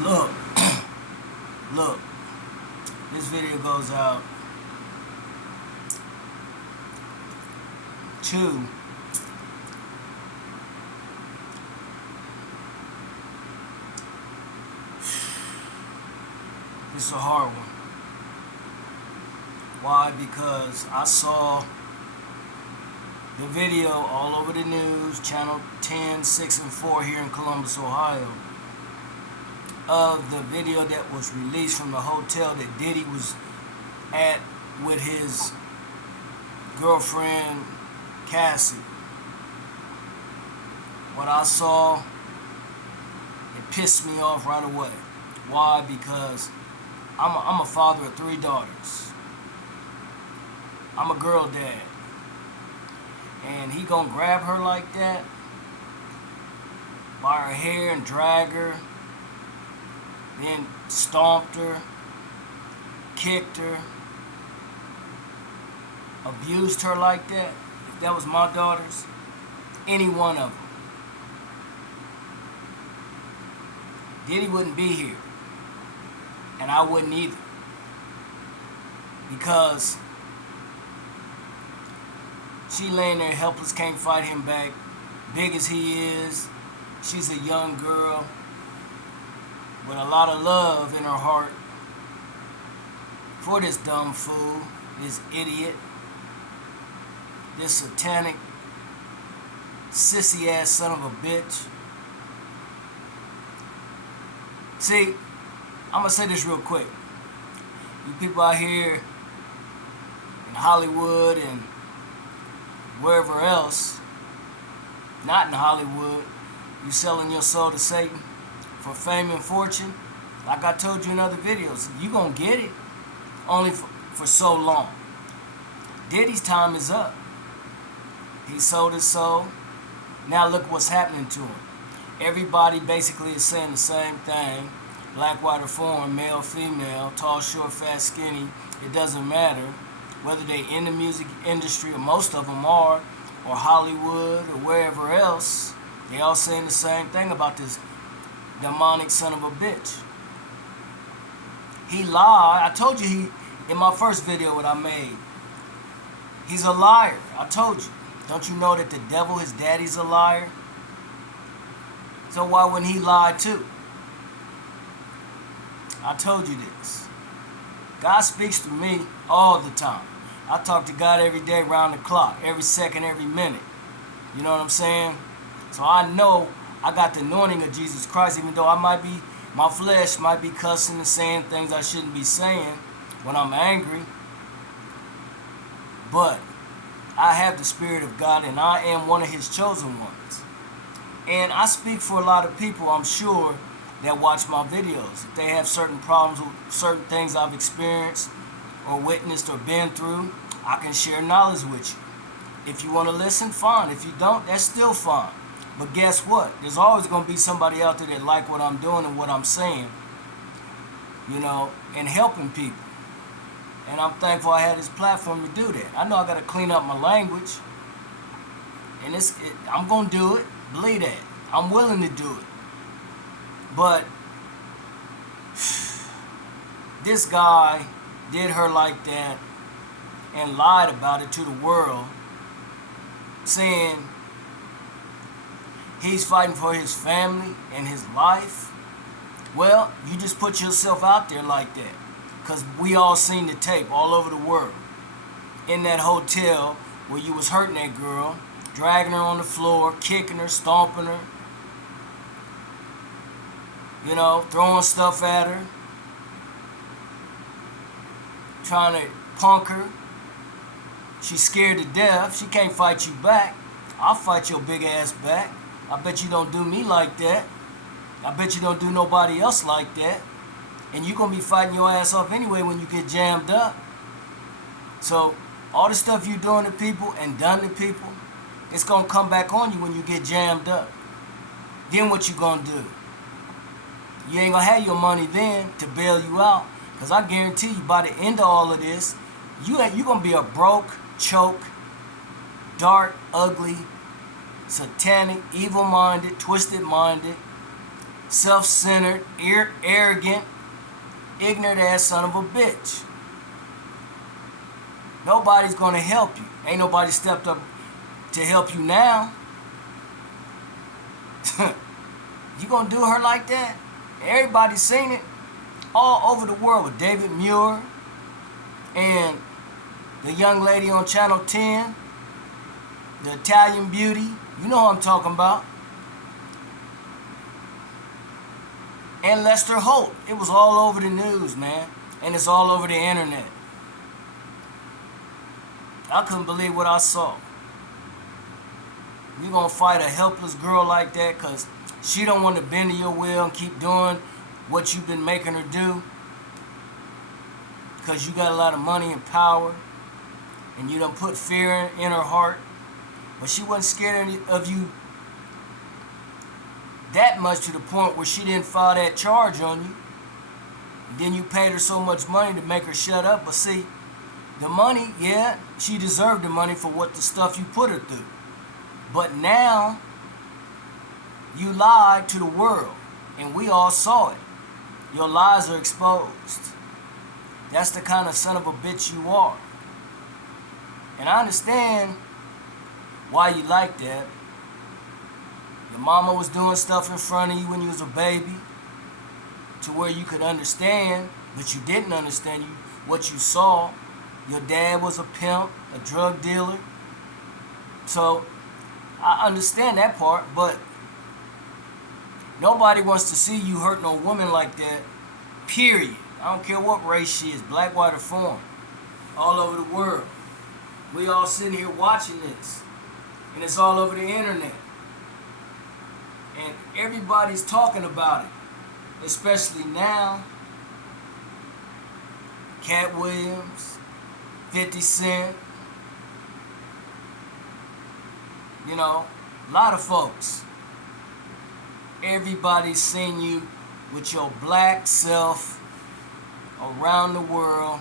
Look, look, this video goes out to it's a hard one. Why? Because I saw the video all over the news, channel 10, 6, and 4 here in Columbus, Ohio, of the video that was released from the hotel that Diddy was at with his girlfriend Cassie. What I saw, it pissed me off right away. Why? Because I'm a father of 3 daughters. I'm a girl dad. And he gonna grab her like that by her hair and drag her, then stomped her, kicked her, abused her like that. If that was my daughters, any one of them, Diddy wouldn't be here, and I wouldn't either, because she laying there helpless, can't fight him back. Big as he is, she's a young girl with a lot of love in her heart for this dumb fool, this idiot, this satanic, sissy ass son of a bitch. See, I'm gonna say this real quick. You people out here in Hollywood and wherever else, not in Hollywood, you selling your soul to Satan for fame and fortune. Like I told you in other videos, you gonna get it only for so long. Diddy's time is up. He sold his soul. Now look what's happening to him. Everybody basically is saying the same thing. Black, white, or foreign, male, female, tall, short, fat, skinny. It doesn't matter whether they in the music industry, or most of them are, or Hollywood, or wherever else. They all saying the same thing about this demonic son of a bitch. He lied. I told you in my first video what I made. He's a liar. I told you. Don't you know that the devil, his daddy's a liar? So why wouldn't he lie too? I told you this. God speaks to me all the time. I talk to God every day, round the clock, every second, every minute. You know what I'm saying? So I know I got the anointing of Jesus Christ, even though my flesh might be cussing and saying things I shouldn't be saying when I'm angry. But I have the Spirit of God, and I am one of His chosen ones. And I speak for a lot of people, I'm sure, that watch my videos. If they have certain problems with certain things I've experienced or witnessed or been through, I can share knowledge with you. If you want to listen, fine. If you don't, that's still fine. But guess what? There's always going to be somebody out there that like what I'm doing and what I'm saying, and helping people. And I'm thankful I had this platform to do that. I know I got to clean up my language, and I'm going to do it. Believe that. I'm willing to do it. But this guy did her like that and lied about it to the world, saying he's fighting for his family and his life. Well, you just put yourself out there like that, because we all seen the tape all over the world. In that hotel where you was hurting that girl, dragging her on the floor, kicking her, stomping her, throwing stuff at her, trying to punk her. She's scared to death. She can't fight you back. I'll fight your big ass back. I bet you don't do me like that. I bet you don't do nobody else like that. And you're going to be fighting your ass off anyway when you get jammed up. So all the stuff you're doing to people and done to people, it's going to come back on you when you get jammed up. Then what you going to do? You ain't going to have your money then to bail you out. Because I guarantee you, by the end of all of this, you're going to be a broke, choke, dark, ugly, satanic, evil-minded, twisted-minded, self-centered, arrogant, ignorant ass son of a bitch. Nobody's gonna help you. Ain't nobody stepped up to help you now. You gonna do her like that? Everybody's seen it all over the world with David Muir and the young lady on Channel 10, the Italian beauty. You know what I'm talking about. And Lester Holt. It was all over the news, man. And it's all over the internet. I couldn't believe what I saw. You gonna fight a helpless girl like that because she don't want to bend to your will and keep doing what you've been making her do? Because you got a lot of money and power and you done put fear in her heart. But she wasn't scared of you that much to the point where she didn't file that charge on you. And then you paid her so much money to make her shut up. But see, the money, yeah, she deserved the money for what the stuff you put her through. But now, you lied to the world, and we all saw it. Your lies are exposed. That's the kind of son of a bitch you are. And I understand why you like that. Your mama was doing stuff in front of you when you was a baby to where you could understand, but you didn't understand what you saw. Your dad was a pimp, a drug dealer. So, I understand that part, but nobody wants to see you hurt no woman like that, period. I don't care what race she is, black, white, or foreign, all over the world. We all sitting here watching this, and it's all over the internet. And everybody's talking about it, especially now. Cat Williams, 50 Cent, you know, a lot of folks. Everybody's seen you with your black self around the world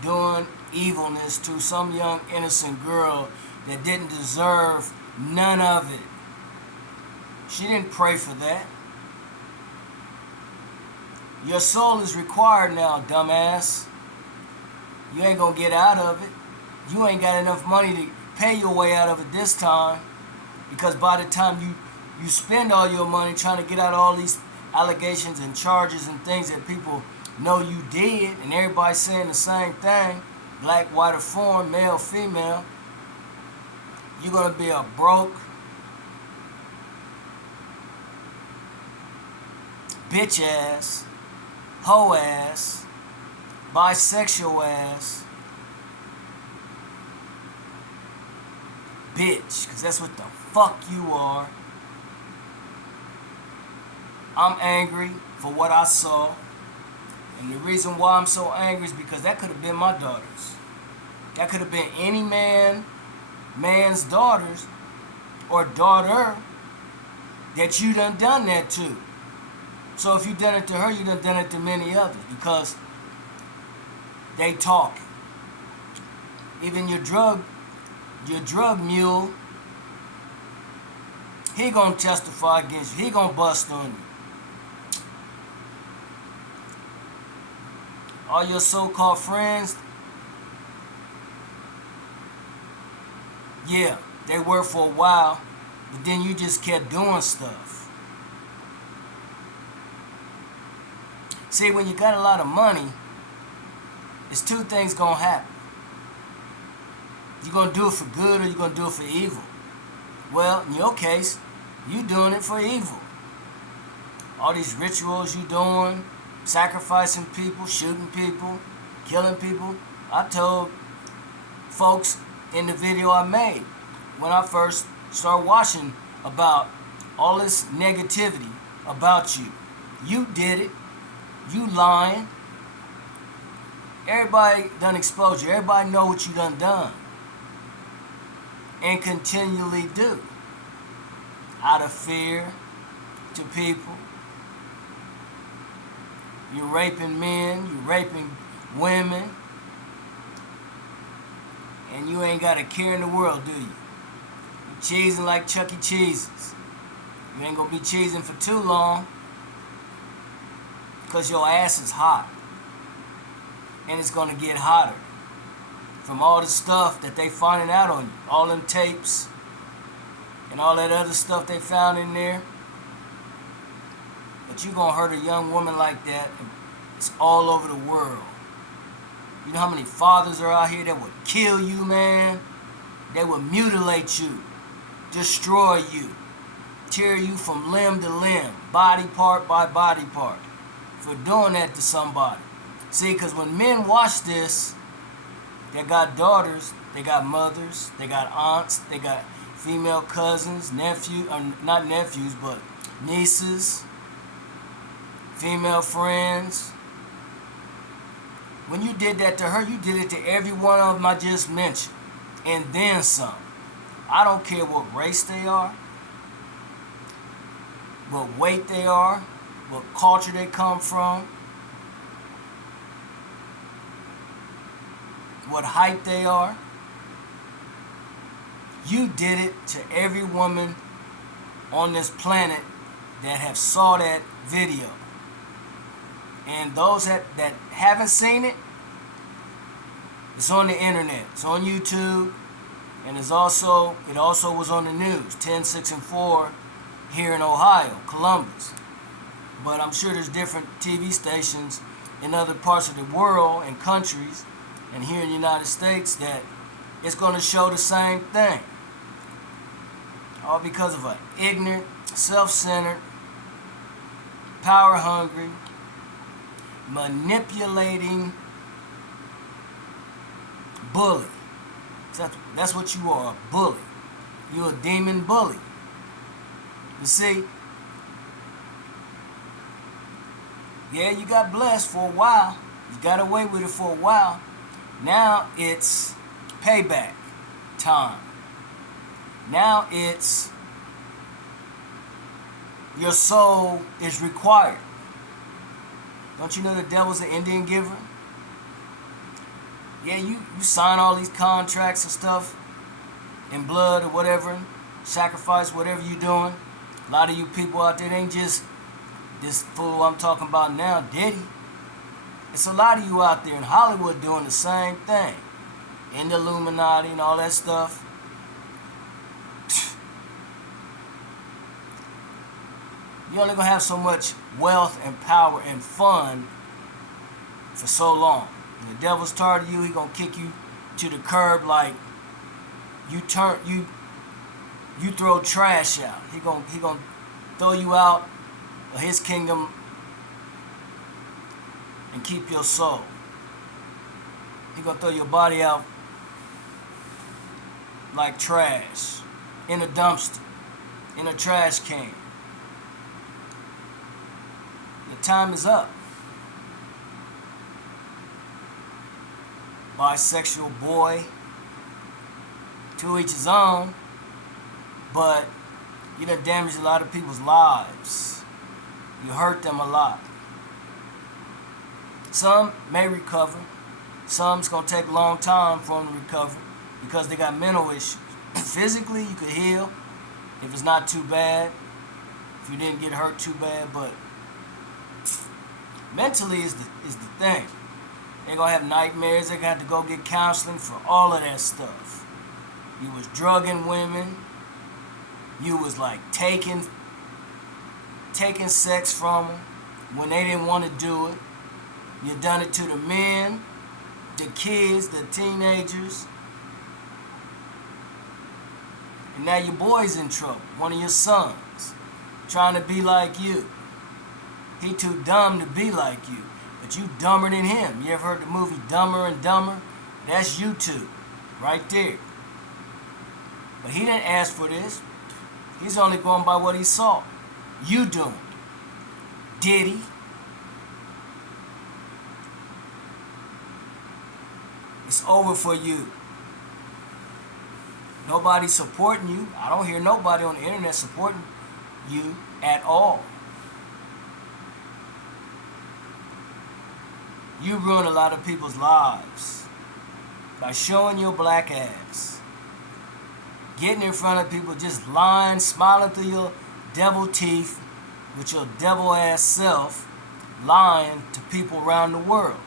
doing evilness to some young innocent girl that didn't deserve none of it. She didn't pray for that. Your soul is required now, dumbass. You ain't gonna get out of it. You ain't got enough money to pay your way out of it this time, because by the time you spend all your money trying to get out all these allegations and charges and things that people know you did, and everybody's saying the same thing, black, white, or foreign, male, female, you're gonna be a broke bitch ass, hoe ass, bisexual ass bitch, because that's what the fuck you are. I'm angry for what I saw, and the reason why I'm so angry is because that could have been my daughters. That could have been any man's daughters or daughter that you done that to. So if you done it to her, you done it to many others, because they talking. Even your drug mule, he gonna testify against you. He gonna bust on you. All your so-called friends, yeah, they were for a while, but then you just kept doing stuff. See, when you got a lot of money, it's two things gonna happen. You're gonna do it for good or you're gonna do it for evil. Well, in your case, you doing it for evil. All these rituals you doing, sacrificing people, shooting people, killing people. I told folks in the video I made when I first started watching about all this negativity about you. You did it. You lying. Everybody done exposed you. Everybody know what you done. And continually do. Out of fear to people. You're raping men. You're raping women. And you ain't got a care in the world, do you? You're cheesing like Chuck E. Cheese's. You ain't gonna be cheesing for too long because your ass is hot. And it's gonna get hotter from all the stuff that they finding out on you. All them tapes and all that other stuff they found in there. But you gonna hurt a young woman like that. It's all over the world. You know how many fathers are out here that would kill you, man? They would mutilate you, destroy you, tear you from limb to limb, body part by body part, for doing that to somebody. See, because when men watch this, they got daughters, they got mothers, they got aunts, they got female cousins, nephews, not nephews, but nieces, female friends. When you did that to her, you did it to every one of them I just mentioned. And then some. I don't care what race they are, what weight they are, what culture they come from, what height they are. You did it to every woman on this planet that have saw that video. And those that haven't seen it, it's on the internet. It's on YouTube. And it also was on the news, 10, 6, and 4 here in Ohio, Columbus. But I'm sure there's different TV stations in other parts of the world and countries and here in the United States that it's going to show the same thing. All because of an ignorant, self-centered, power-hungry, manipulating bully. That's what you are, a bully. You're a demon bully. You see, yeah, you got blessed for a while. You got away with it for a while. Now it's payback time. Now it's your soul is required. Don't you know the devil's an Indian giver? Yeah, you sign all these contracts and stuff in blood or whatever, sacrifice, whatever you're doing. A lot of you people out there, they ain't just this fool I'm talking about now, Diddy. It's a lot of you out there in Hollywood doing the same thing. In the Illuminati and all that stuff. You're only going to have so much wealth and power and fun for so long. When the devil's tired of you, he going to kick you to the curb like you throw trash out. He going to throw you out of his kingdom and keep your soul. He going to throw your body out like trash in a dumpster, in a trash can. Your time is up. Bisexual boy, to each his own, but you done damaged a lot of people's lives. You hurt them a lot. Some may recover. Some's going to take a long time for them to recover because they got mental issues. Physically, you could heal if it's not too bad, if you didn't get hurt too bad, but mentally is the thing. They're going to have nightmares. They're going to have to go get counseling for all of that stuff. You was drugging women. You was like taking sex from them when they didn't want to do it. You done it to the men, the kids, the teenagers. And now your boy's in trouble. One of your sons trying to be like you. He too dumb to be like you, but you dumber than him. You ever heard the movie Dumber and Dumber? That's you two, right there. But he didn't ask for this. He's only going by what he saw. You doing. Diddy. It's over for you. Nobody's supporting you. I don't hear nobody on the internet supporting you at all. You ruin a lot of people's lives by showing your black ass. Getting in front of people, just lying, smiling through your devil teeth with your devil ass self lying to people around the world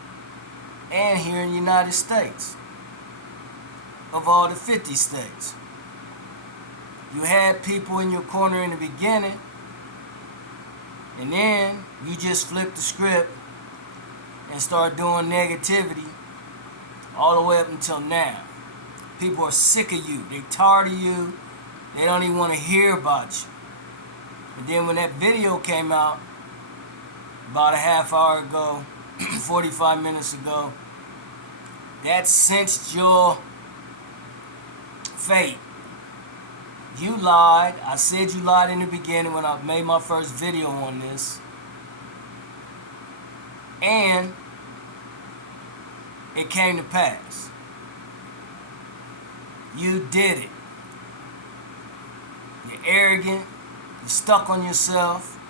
and here in the United States. Of all the 50 states, you had people in your corner in the beginning, and then you just flipped the script and start doing negativity all the way up until now. People are sick of you. They're tired of you. They don't even want to hear about you. But then when that video came out about a half hour ago, 45 minutes ago, that cinched your fate. You lied. I said you lied in the beginning when I made my first video on this. And it came to pass. You did it. You're arrogant. You're stuck on yourself.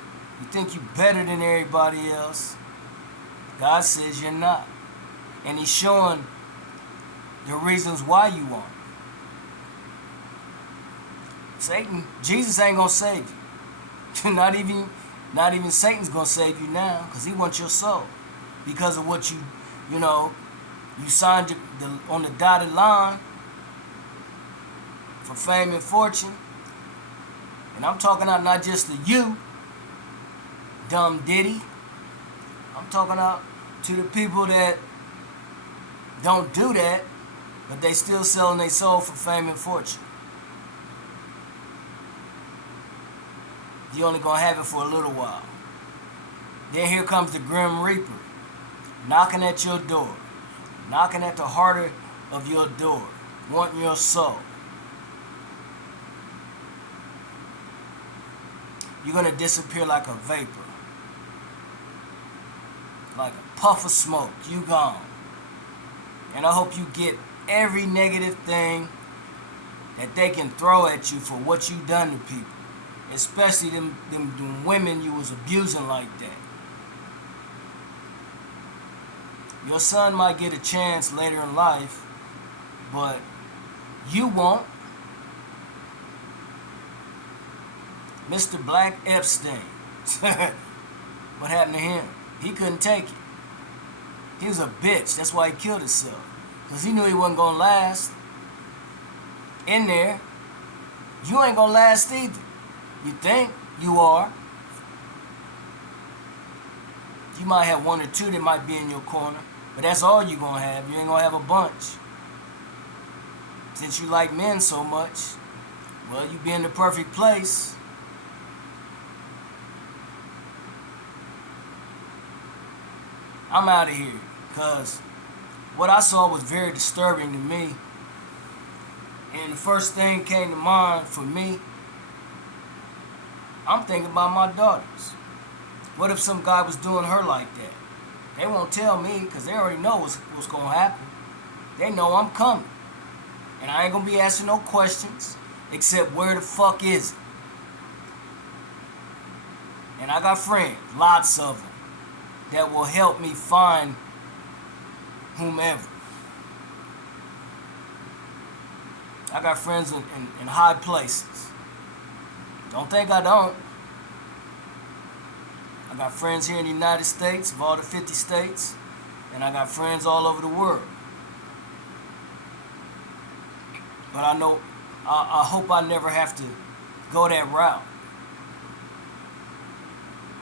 You think you're better than everybody else. God says you're not. And He's showing the reasons why you won't. Satan, Jesus ain't gonna save you. not even Satan's gonna save you now, because he wants your soul. Because of what you signed on the dotted line for fame and fortune. And I'm talking out not just to you, dumb ditty. I'm talking out to the people that don't do that, but they still selling their soul for fame and fortune. You only gonna have it for a little while. Then here comes the Grim Reaper, knocking at your door, knocking at the heart of your door, wanting your soul. You're gonna disappear like a vapor, like a puff of smoke. You gone. And I hope you get every negative thing that they can throw at you for what you done to people. Especially them women you was abusing like that. Your son might get a chance later in life, but you won't. Mr. Black Epstein. What happened to him? He couldn't take it. He was a bitch. That's why he killed himself. Because he knew he wasn't going to last in there. You ain't going to last either. You think you are. You might have one or two that might be in your corner, but that's all you're going to have. You ain't going to have a bunch. Since you like men so much, well, you be in the perfect place. I'm out of here, because what I saw was very disturbing to me. And the first thing came to mind for me, I'm thinking about my daughters. What if some guy was doing her like that? They won't tell me, because they already know what's going to happen. They know I'm coming. And I ain't going to be asking no questions, except where the fuck is it? And I got friends, lots of them, that will help me find whomever. I got friends in high places. Don't think I don't. I got friends here in the United States, of all the 50 states, and I got friends all over the world. But I know, I hope I never have to go that route,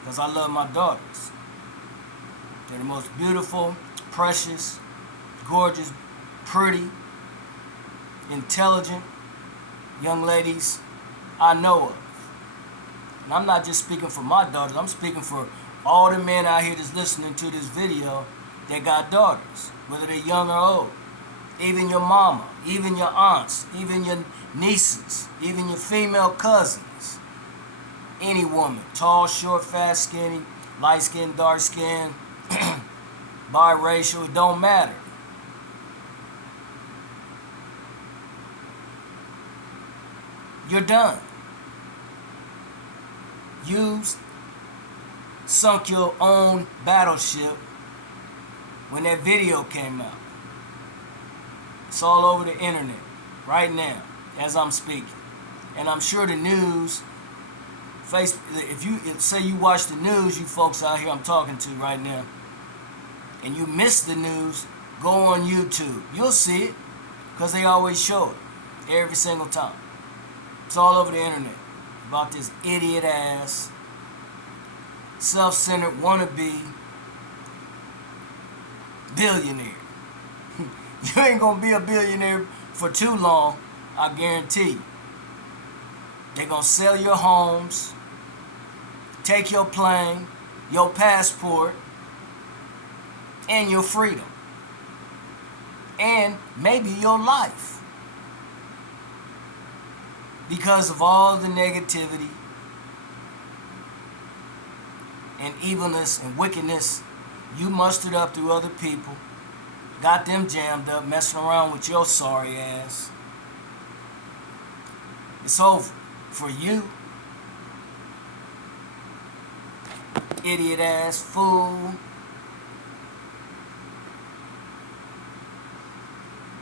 because I love my daughters. They're the most beautiful, precious, gorgeous, pretty, intelligent young ladies I know of. And I'm not just speaking for my daughters, I'm speaking for all the men out here that's listening to this video that got daughters, whether they're young or old. Even your mama, even your aunts, even your nieces, even your female cousins. Any woman, tall, short, fat, skinny, light skin, dark skin, biracial, it don't matter. You're done. You sunk your own battleship when that video came out. It's all over the internet right now as I'm speaking. And I'm sure the news face. If you say you watch the news, you folks out here I'm talking to right now, and you miss the news, go on YouTube. You'll see it, because they always show it every single time. It's all over the internet about this idiot ass, self-centered wannabe billionaire. You ain't gonna be a billionaire for too long, I guarantee you. They're gonna sell your homes, take your plane, your passport, and your freedom. And maybe your life. Because of all the negativity and evilness and wickedness you mustered up through other people, got them jammed up, messing around with your sorry ass. It's over for you. Idiot ass fool.